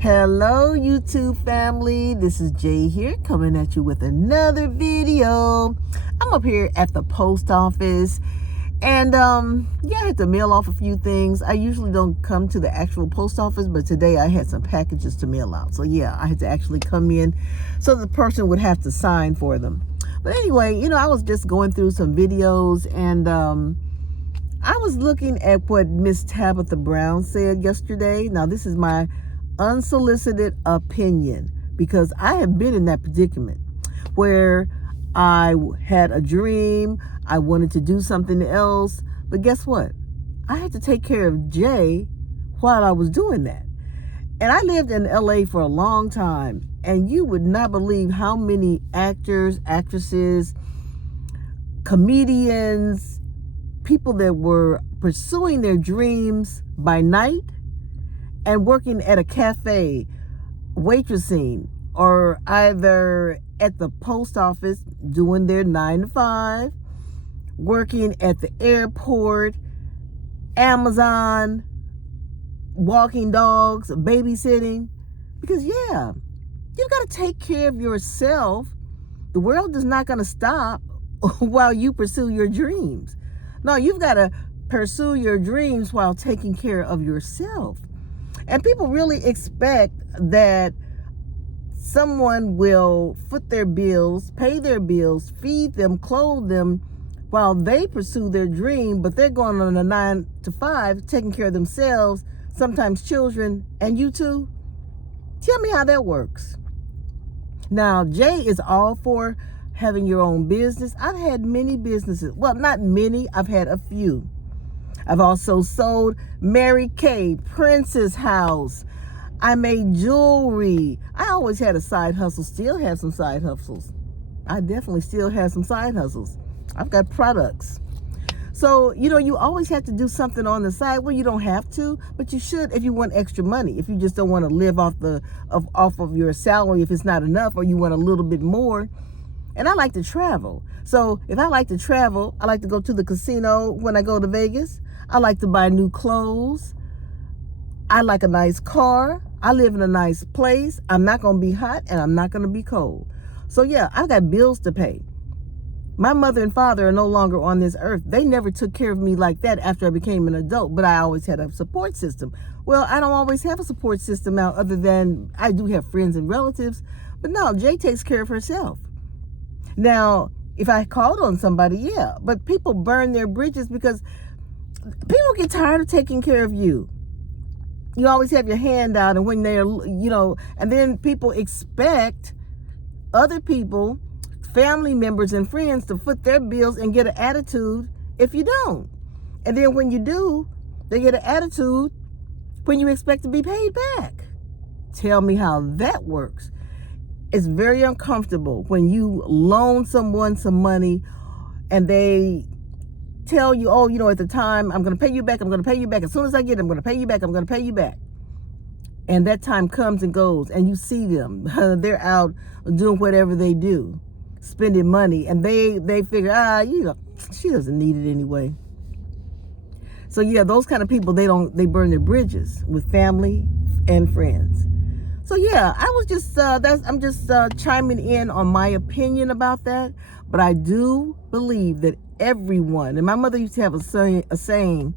Hello YouTube family, this is Jay here coming at you with another video. I'm up here at the post office and I had to mail off a few things. I usually don't come to the actual post office, but today I had some packages to mail out. So yeah, I had to actually come in so the person would have to sign for them. But anyway, I was just going through some videos and I was looking at what Miss Tabitha Brown said yesterday. Now this is my unsolicited opinion, because I have been in that predicament where I had a dream, I wanted to do something else, but guess what? I had to take care of Jay while I was doing that. And I lived in LA for a long time, and you would not believe how many actors, actresses, comedians, people that were pursuing their dreams by night and working at a cafe, waitressing, or either at the post office doing their 9 to 5, working at the airport, Amazon, walking dogs, babysitting. Because you've got to take care of yourself. The world is not going to stop while you pursue your dreams. No, you've got to pursue your dreams while taking care of yourself. And people really expect that someone will foot their bills, pay their bills, feed them, clothe them while they pursue their dream, but they're going on a 9 to 5, taking care of themselves, sometimes children, and you too. Tell me how that works. Now, Jay is all for having your own business. I've had many businesses. Well, not many. I've had a few. I've also sold Mary Kay, Princess House. I made jewelry. I always had a side hustle, still have some side hustles. I definitely still have some side hustles. I've got products. So, you always have to do something on the side. Well, you don't have to, but you should if you want extra money. If you just don't want to live off of your salary, if it's not enough, or you want a little bit more. And I like to travel. So if I like to travel, I like to go to the casino when I go to Vegas. I like to buy new clothes. I like a nice car. I live in a nice place. I'm not going to be hot and I'm not going to be cold. So yeah, I've got bills to pay. My mother and father are no longer on this earth. They never took care of me like that after I became an adult, but I always had a support system. Well, I don't always have a support system now, other than I do have friends and relatives. But no, Jay takes care of herself. Now, if I called on somebody, yeah, but people burn their bridges because people get tired of taking care of you. You always have your hand out, and when they're, and then people expect other people, family members and friends, to foot their bills and get an attitude if you don't. And then when you do, they get an attitude when you expect to be paid back. Tell me how that works. It's very uncomfortable when you loan someone some money and they tell you, at the time, I'm going to pay you back. I'm going to pay you back. As soon as I get it, I'm going to pay you back. I'm going to pay you back. And that time comes and goes, and you see them. They're out doing whatever they do, spending money, and they figure, she doesn't need it anyway. So yeah, those kind of people, they burn their bridges with family and friends. So yeah, I'm just chiming in on my opinion about that. But I do believe that everyone, and my mother used to have a saying,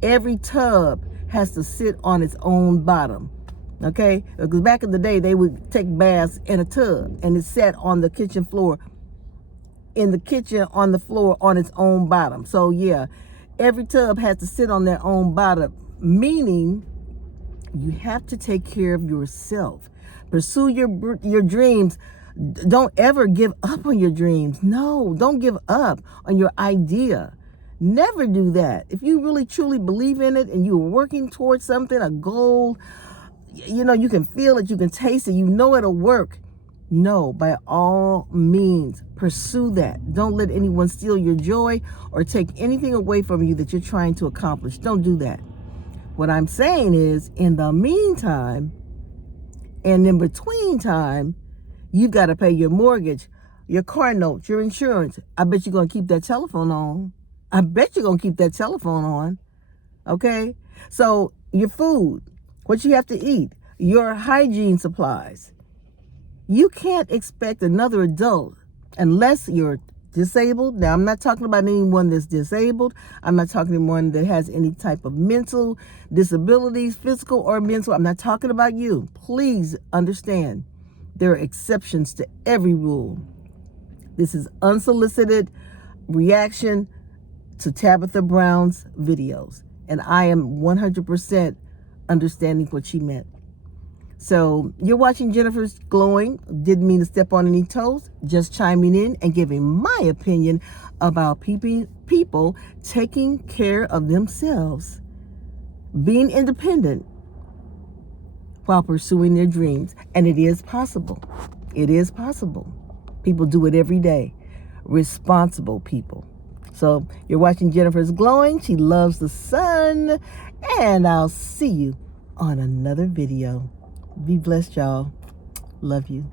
every tub has to sit on its own bottom. Okay? Because back in the day, they would take baths in a tub, and it sat on the kitchen floor, on the floor on its own bottom. So yeah, every tub has to sit on their own bottom, meaning you have to take care of yourself. Pursue your dreams. Don't ever give up on your dreams. No, don't give up on your idea. Never do that. If you really truly believe in it and you're working towards something, a goal, you can feel it, you can taste it, it'll work. No, by all means, pursue that. Don't let anyone steal your joy or take anything away from you that you're trying to accomplish. Don't do that. What I'm saying is, in the meantime, and in between time, you've got to pay your mortgage, your car note, your insurance. I bet you're going to keep that telephone on. Okay? So your food, what you have to eat. your hygiene supplies. You can't expect another adult, unless you're disabled. Now, I'm not talking about anyone that's disabled. I'm not talking about anyone that has any type of mental disabilities, physical or mental. I'm not talking about you. Please understand, there are exceptions to every rule. This is unsolicited reaction to Tabitha Brown's videos, and I am 100% understanding what she meant. So you're watching Jennifer's Glowing. Didn't mean to step on any toes. Just chiming in and giving my opinion about people taking care of themselves, being independent while pursuing their dreams. And it is possible. It is possible. People do it every day. Responsible people. So you're watching Jennifer's Glowing. She loves the sun. And I'll see you on another video. Be blessed, y'all. Love you.